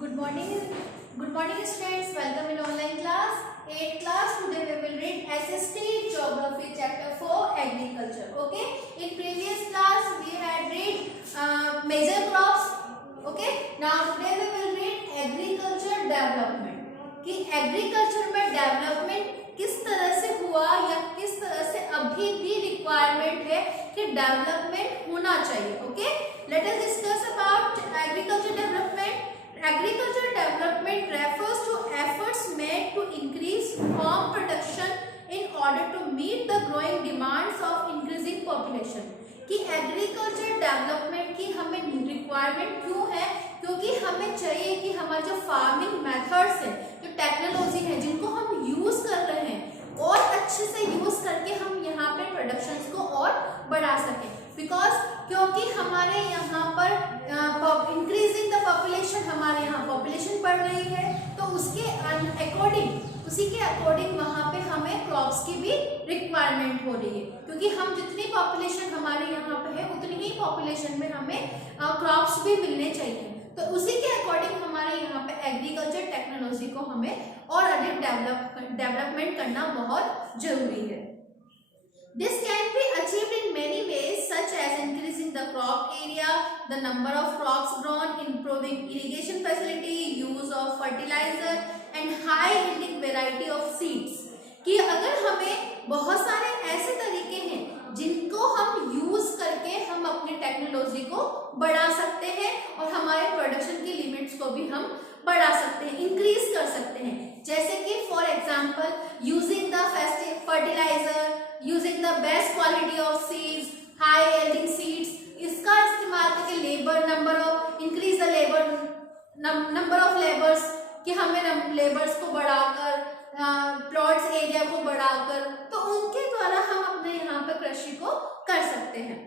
Good morning, students. Welcome in online class. 8th class. Today we will read SST Geography Chapter 4 Agriculture. Okay. In previous class we had read major crops. Okay. Now today we will read agriculture development. कि agriculture में development किस तरह से हुआ या किस तरह से अभी भी रिक्वायरमेंट है कि डेवलपमेंट होना चाहिए. Okay. Let us discuss about agriculture development. Agriculture development refers to efforts made to increase farm production in order to meet the growing demands of increasing population. कि एग्रीकल्चर डेवलपमेंट की हमें requirement क्यों है? क्योंकि हमें चाहिए कि हमारे जो फार्मिंग मेथड्स हैं, जो टेक्नोलॉजी है, जिनको हम यूज कर रहे हैं और अच्छे से यूज करके हम यहाँ पे प्रोडक्शंस को और बढ़ा सकें. बिकॉज क्योंकि हमारे यहाँ पर इंक्रीजिंग द पॉपुलेशन, हमारे यहाँ पॉपुलेशन बढ़ रही है, तो उसके अकॉर्डिंग, उसी के अकॉर्डिंग वहाँ पे हमें क्रॉप्स की भी रिक्वायरमेंट हो रही है. क्योंकि हम जितनी पॉपुलेशन हमारे यहाँ पे है उतनी ही पॉपुलेशन में हमें क्रॉप्स भी मिलने चाहिए. तो उसी के अकॉर्डिंग हमारे यहाँ पे एग्रीकल्चर टेक्नोलॉजी को हमें और अधिक डेवलपमेंट करना बहुत जरूरी है. This can be achieved in many ways, such as increasing the crop area, the number of crops grown, improving irrigation facility, use of fertilizer, and high yielding variety of seeds. कि अगर हमें बहुत सारे ऐसे तरीके हैं जिनको हम यूज करके हम अपनी टेक्नोलॉजी को बढ़ा सकते हैं और हमारे प्रोडक्शन की लिमिट्स को भी हम बढ़ा सकते हैं, इंक्रीज कर सकते हैं. जैसे कि for example using the fertiliser, using the best quality of seeds, high yielding seeds. इसका इस्तेमाल करके labour increase the number of labours, कि हमें लेबर्स को बढ़ाकर, प्लॉट्स एरिया को बढ़ाकर, तो उनके द्वारा हम अपने यहाँ पे कृषि को कर सकते हैं.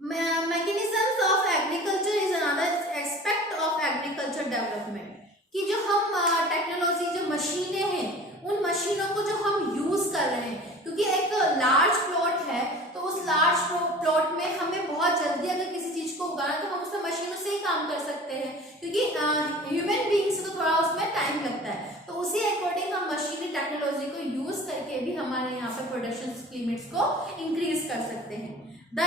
Mechanisms of agriculture is another aspect of agriculture development. कि जो हम टेक्नोलॉजी, जो मशीनें हैं, उन मशीनों को जो हम यूज कर रहे हैं, क्योंकि एक लार्ज प्लॉट है, तो उस लार्ज प्लॉट में हमें बहुत जल्दी अगर किसी चीज को उगाना तो हम उसमें मशीनों से ही काम कर सकते हैं, क्योंकि ह्यूमन बीइंग से तो थोड़ा उसमें टाइम लगता है. तो उसी अकॉर्डिंग हम मशीनी टेक्नोलॉजी को यूज करके भी हमारे यहाँ पर प्रोडक्शन लिमिट्स को इंक्रीज कर सकते हैं. The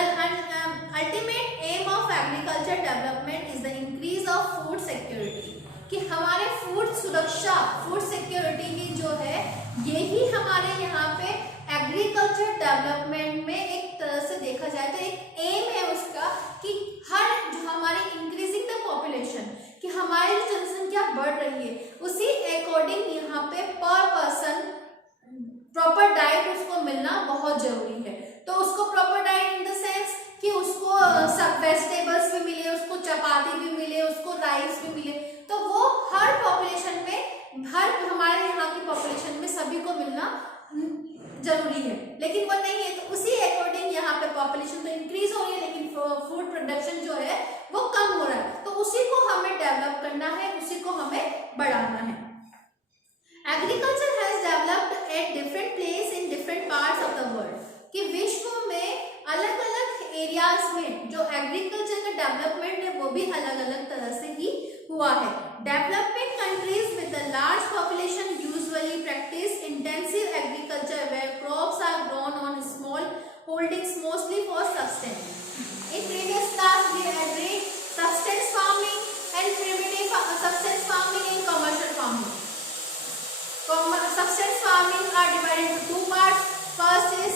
ultimate aim of agriculture development is the increase of food security. कि हमारे फूड सुरक्षा, फूड सिक्योरिटी की जो है, यही हमारे यहाँ पे एग्रीकल्चर डेवलपमेंट में एक तरह से देखा जाए तो एक एम है उसका, कि हर जो हमारी इंक्रीजिंग द पॉपुलेशन, कि हमारी जो जनसंख्या बढ़ रही है, उसी अकॉर्डिंग यहाँ पे पर पर्सन प्रॉपर डाइट उसको मिलना बहुत जरूरी है. तो उसको proper diet in the sense कि उसको सब वेजिटेबल्स भी मिले, उसको चपाती भी मिले, उसको राइस भी मिले. तो वो हर पॉपुलेशन में, हर हमारे यहाँ की पॉपुलेशन में सभी को मिलना जरूरी है, लेकिन वो नहीं है. तो उसी अकॉर्डिंग यहाँ पे पॉपुलेशन तो इंक्रीज हो रही है, लेकिन फूड प्रोडक्शन जो है वो कम हो रहा है. तो उसी को हमें डेवलप करना है, उसी को हमें बढ़ाना है. Agriculture has developed at different place in different parts of the world. कि विश्व में अलग अलग एरियाज में जो एग्रीकल्चर का डेवलपमेंट है वो भी अलग अलग तरह से ही हुआ है. Developing countries with the large population usually practise intensive agriculture where crops are grown on small holdings mostly for sustain. In previous class we had read subsistence farming and primitive subsistence farming and commercial farming. Subsistence farming are divided into two parts. First is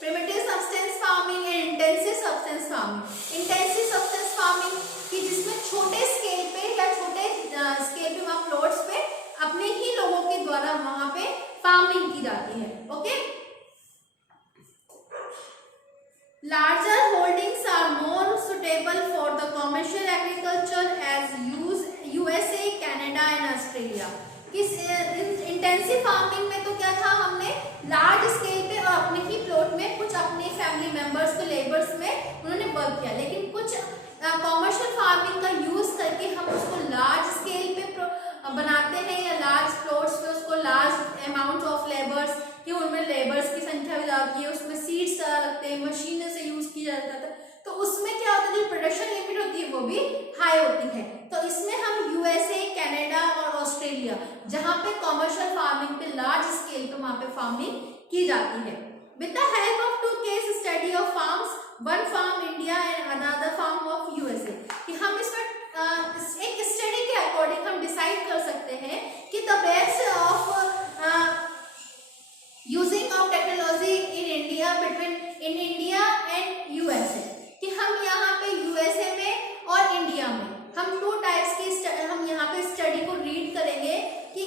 primitive subsistence farming and intensive subsistence farming. Intensive subsistence farming कि जिसमें छोटे scale पे या छोटे scale पे वहाँ plots पे अपने ही लोगों के द्वारा वहाँ पे फार्मिंग की जाती है. Okay. Larger holdings are more suitable for the commercial agriculture as USA, Canada and Australia. किस इंटेंसिव फार्मिंग में तो क्या था, हमने लार्ज स्केल पे और अपने ही प्लॉट में कुछ अपने फैमिली मेंबर्स को लेबर्स में उन्होंने वर्क किया, लेकिन कुछ कॉमर्शियल फार्मिंग का यूज करके हम उसको लार्ज स्केल पे बनाते हैं या लार्ज प्लॉट्स पे उसको लार्ज अमाउंट ऑफ लेबर्स, कि उनमें लेबर्स की संख्या भी जाती है, उसमें सीड्स लगते हैं, मशीनों से यूज किया जाता है. तो उसमें क्या होता है, जो प्रोडक्शन लिमिट होती है वो भी कॉमर्शियल फार्मिंग पे, लार्ज स्केल पे वहां पे फार्मिंग की जाती है। With the help of two case study of farms, one farm India and another farm of USA, कि हम इसमें एक स्टडी के अकॉर्डिंग हम डिसाइड कर सकते हैं कि the best of using of technology in India between in India and USA, कि हम यहाँ पे यूएसए में और इंडिया में हम टू टाइप्स की हम यहाँ पे स्टडी को रीड करेंगे कि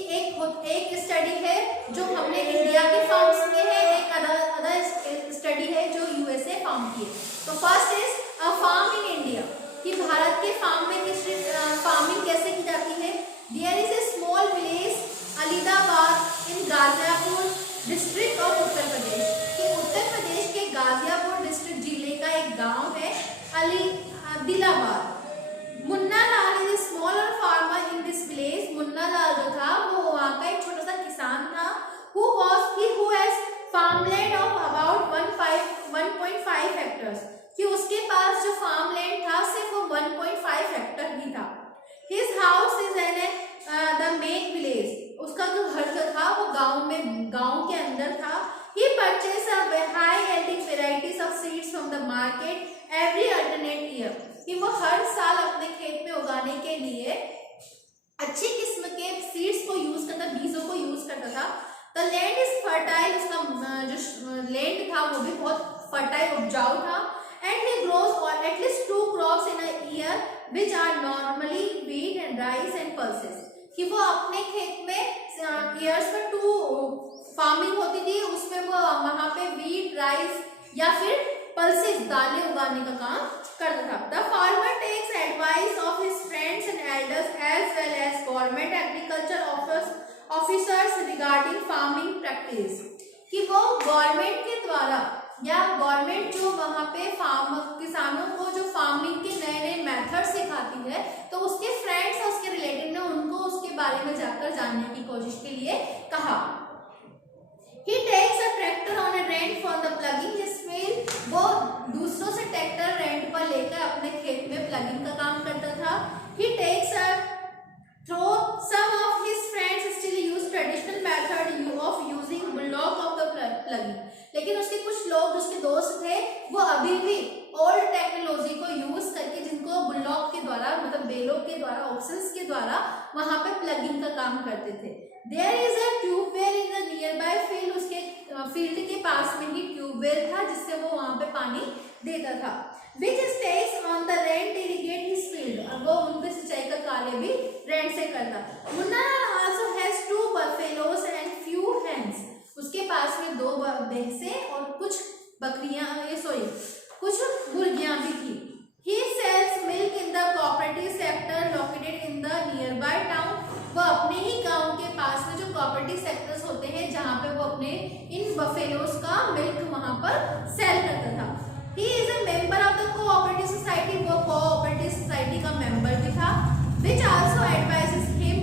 एक स्टडी है जो हमने इंडिया के फार्म्स में है, एक अदर स्टडी है जो यूएसए फार्म की है। तो first is a farm in India, कि भारत के फार्म में फार्मिंग कैसे की जाती है। There is a small village Alidabad in Ghazipur district of Uttar Pradesh, कि उत्तर प्रदेश के गाजियापुर डिस्ट्रिक्ट जिले का एक गांव है Adilabad. Munna Lal is smaller farmer in this village. Munna Lal जो था वो वहाँ का एक छोटा सा किसान था। who has farmland of about 1.5 hectares, कि उसके पास जो फार्मलैंड था सिर्फ वो 1.5 हेक्टर ही था। His house is in the main village, उसका जो घर जो था वो गांव के अंदर था। He purchased a high yielding varieties of seeds from the market every alternate year, कि वो हर साल अपने खेत में उगाने के लिए अच्छी किस्म के सीड्स को यूज करता, बीजों को यूज करता था। द लैंड इज फर्टाइल, उसका जो लैंड था वो भी बहुत फर्टाइल उपजाऊ था। And he grows at least 2 crops in a year which are normally wheat and rice and pulses, कि वो अपने खेत में ईयर्स में 2 फार्मिंग होती थी, उसमें वो वहां पे व्हीट, राइस या फिर पल्सेस, दालें उगाने का काम करता था। The farmer takes advice of his friends and elders as well as government agriculture officers regarding farming practice, कि वो गवर्नमेंट के द्वारा या गवर्नमेंट जो वहाँ पे किसानों को जो फार्मिंग के नए नए मेथड सिखाती है, तो उसके फ्रेंड्स और उसके रिलेटिव ने उनको उसके बारे में जाकर जानने की कोशिश के लिए कहा। He takes a tractor on a rent for the plugging his field, वो दूसरों से ट्रैक्टर रेंट पर लेकर अपने खेत में प्लगिंग का काम करता था। He takes a through some of his friends still use traditional method of using bullock of the plugging, लेकिन उसके कुछ लोग, उसके दोस्त थे, वो अभी भी ओल्ड टेक्नोलॉजी को यूज करके, जिनको बुलॉक के द्वारा मतलब बैलों के द्वारा, ऑक्सन्स के द्वारा वहां पे प्लगिंग का काम करते थे। There is a tubewell in the nearby field, उसके फील्ड के पास में ही ट्यूबवेल था जिससे वो वहां पे पानी देता था। Which stage on the rent irrigate his field, अब वो उनके सिंचाई का कार्य भी रेंट से करता। Munna also has 2 buffaloes and few hens, उसके पास में 2 भैंसें और कुछ बकरियां, कुछ मुर्गियां भी थी। He sells milk in the cooperative sector located in the nearby town, वो अपने ही गांव के पास में जो कोऑपरेटिव सेक्टर्स होते हैं जहां पे वो अपने इन बफेलोस का मिल्क वहां पर सेल करता था। He is a member of the cooperative society, वो कोऑपरेटिव सोसाइटी का मेंबर भी था। Which also advises him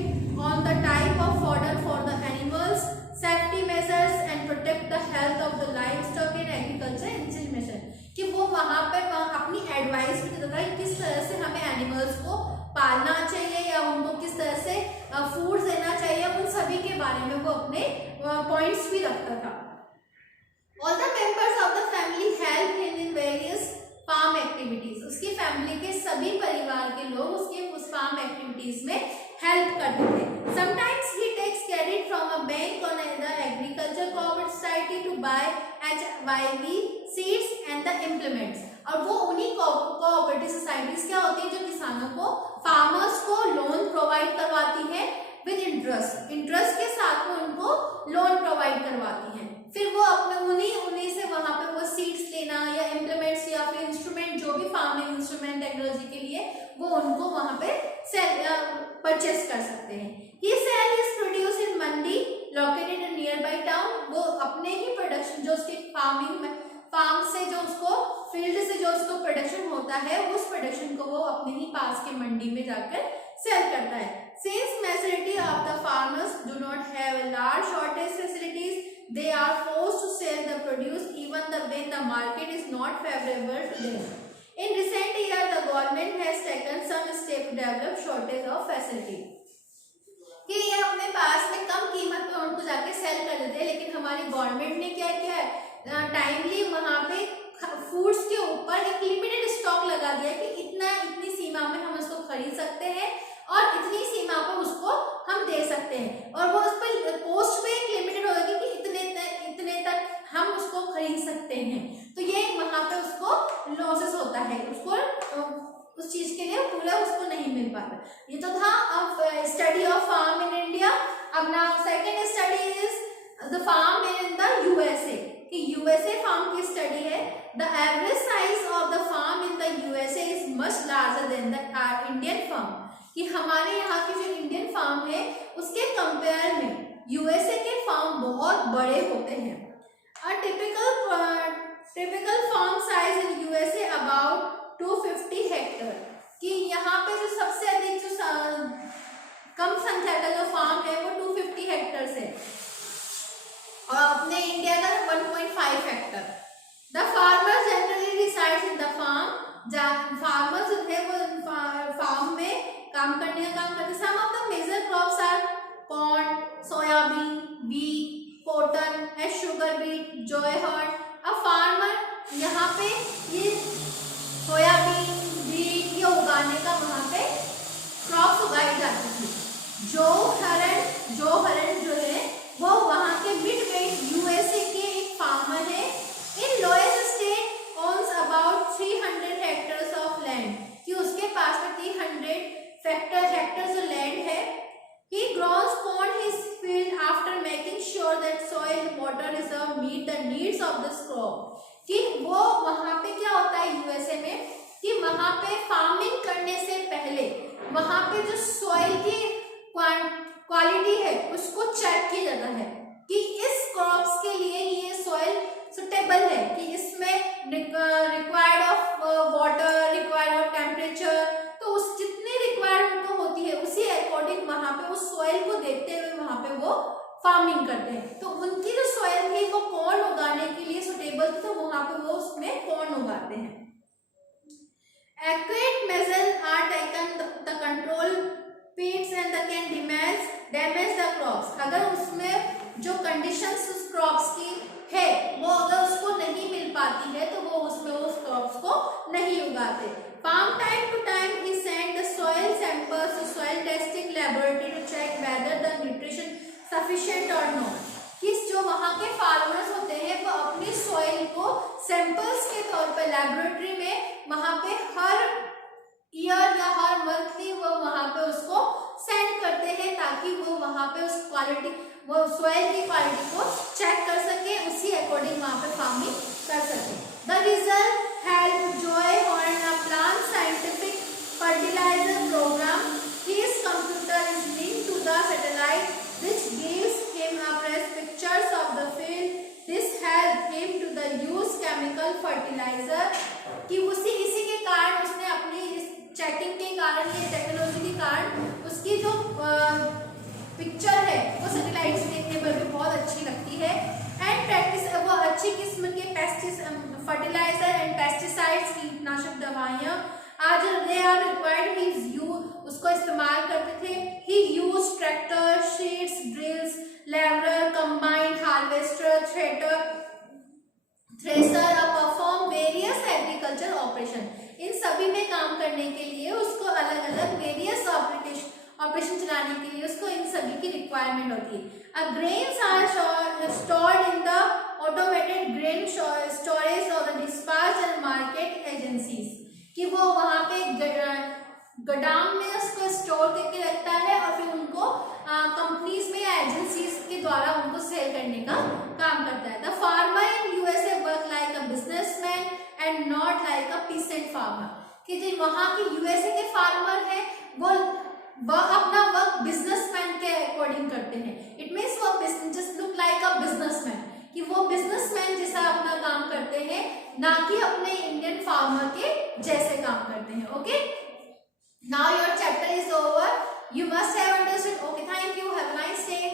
on the type of fodder for the animals, safety measures and protect the health of the livestock and agriculture information, कि वो वहां पर अपनी advice भी देता था कि किस तरह से हमें एनिमल्स को पालना चाहिए या उनको किस तरह से फूड देना चाहिए, उन सभी के बारे में वो अपने पॉइंट्स भी रखता था। All the members of the family help him in various farm activities, उसकी फैमिली के सभी परिवार के लोग उसके उस फार्म एक्टिविटीज में हेल्प करते थे। Sometimes he takes credit from a bank on the agriculture cooperative society to buy HYV seeds and the implements, और वो उन्हीं कोऑपरेटिव सोसाइटीज क्या होती है जो किसानों को, फार्मर्स को लोन प्रोवाइड करवाती है विद इंटरेस्ट के साथ वो उनको लोन प्रोवाइड करवाती है। फिर वो अपने उन्हीं से वहां पे वो सीड्स लेना या इम्प्लीमेंट्स या फिर इंस्ट्रूमेंट, जो भी फार्मिंग इंस्ट्रूमेंट टेक्नोलॉजी के लिए, वो उनको वहां पे सेल परचेस कर सकते हैं। He sell his produce in Mandi located in nearby town, वो अपने ही प्रोडक्शन जो उसके फार्म से जो उसको फील्ड से जो उसको प्रोडक्शन होता है, उस प्रोडक्शन को वो अपने ही पास के मंडी में जाकर सेल करता है। Since majority of the farmers do not have a large shortage facilities, they are forced to sell the produce even when the market is not favorable to them. In recent years, the government has taken some steps to develop shortage of facility. कि ये अपने पास में कम कीमत पे उनको जाके cell कर देते हैं, लेकिन हमारी गवर्नमेंट ने क्या किया है, टाइमली वहाँ पे फूड्स के ऊपर एक लिमिटेड स्टॉक लगा दिया कि इतनी सीमा में हम उसको खरीद सकते हैं और इतनी सीमा पर उसको हम दे सकते हैं, और वो उस पर पोस्ट पे एक लिमिटेड होगी कि इतने तक हम उसको खरीद सकते हैं। तो ये वहाँ पे उसको लॉसेस होता है, उसको उस चीज के लिए पूरा उसको नहीं मिल पाता। ये तो था study of farm in India. अब now second study is the farm in the USA, कि यूएसए फार्म की स्टडी है। The average size of the farm in the USA is much larger than the Indian farm, कि हमारे यहाँ की जो Indian farm है उसके कंपेयर में यूएसए के फार्म बहुत बड़े होते हैं। A typical farm size in USA about 250 Hector, कि यहाँ पे जो सबसे अधिक जो कम संख्या का जो फार्म है वो 250 हेक्टर है, और अपने इंडिया का 1.5 hectare. The farmer generally resides in the farm, farmer जो है वो फार्म में काम करने का काम करते हैं। Some of the major crops are corn, soybean, wheat, cotton and sugar beet, Joe Hart. अब फार्मर यहाँ पे ये सोयाबीन, बीट ये उगाने का वहाँ पे क्रॉप्स उगाई जाती थी। जो हरण जो है वो वहाँ के मिड वेट यूएसए के एक फार्मर है। In lowest state owns about 300 hectares of land, कि उसके पास में 300 हेक्टर जो लैंड है। He grows corn his field after making sure that soil water reserve meet the needs of this crop, कि वो वहाँ पे क्या होता है यूएसए में, कि वहाँ पे फार्मिंग करने से पहले वहाँ पे जो सॉइल की क्वालिटी है उसको चेक किया जाता है कि इस क्रॉप्स के लिए ये सॉइल सुटेबल है, कि इसमें required of water, required of temperature, तो उस जितनी रिक्वायरमेंट को होती है उसी अकॉर्डिंग वहाँ पे उस सॉइल को देखते हुए वहाँ पे वो फार्मिंग करते हैं। तो उनकी जो सॉइल थी वो कॉर्न उगाने के लिए सुटेबल थी, तो वहाँ पे वो उसमें कॉर्न उगाते हैं। Accurate measures are taken the control pests and the can damage the crops। अगर उसमें जो कंडीशंस उस क्रॉप्स की है वो अगर उसको नहीं मिल पाती है तो वो उसमें उस क्रॉप्स को नहीं उगाते। Farm time to time he sent the soil samples to soil testing laboratory to check whether the nutrition sufficient or not। कि जो वहाँ के फार्मर्स होते हैं वो अपनी सॉइल को सैंपल्स के तौर पर लेबोरेटरी में वहाँ पे हर ईयर या हर मंथली वो वहाँ पे उसको सेंड करते हैं, ताकि वो वहाँ पे उस क्वालिटी, वो सॉइल की क्वालिटी को चेक कर सके, उसी अकॉर्डिंग वहाँ पे फार्मिंग कर सके। The result help joy horn a plant scientific fertiliser programme. His computer is linked to the satellite which gives him a fresh pictures of the field। This helped him to the use chemical fertilizer। कि इसी के कारण उसने अपनी इस checking के कारण, ये टेक्नोलॉजी के कारण उसकी जो पिक्चर है वो सैटेलाइट से देखने पर भी बहुत अच्छी लगती है। एंड प्रैक्टिस वो अच्छी किस्म के फर्टिलाइजर एंड पेस्टिसाइड्स, कीटनाशक दवाइयाँ आज they are required his use, उसको इस्तेमाल करते थे। He use tractor, sheets, drills, leveller, combine harvester, thresher perform various agriculture operation. इन सभी में काम करने के लिए उसको अलग अलग वेरियस ऑपरेशन चलाने के लिए उसको इन सभी की रिक्वायरमेंट होती है। Grains are stored in the automated grain storage और the dispatch and market agencies, कि वो वहाँ पे गोदाम में उसको स्टोर करके रखता है और फिर उनको कंपनीज में या एजेंसीज के द्वारा उनको सेल करने का काम करता है। The farmer in USA work like a businessman and not like a pheasant farmer, कि जो वहाँ के यूएसए के फार्मर है वो अपना वर्क बिजनेसमैन के अकॉर्डिंग करते हैं। इट मीन्स वो just look like a businessman, कि वो बिजनेसमैन जैसा अपना काम करते हैं, ना कि अपने इंडियन फार्मर के जैसे काम करते हैं। Okay, now your chapter is over, you must have understood। Okay, thank you, have a nice day।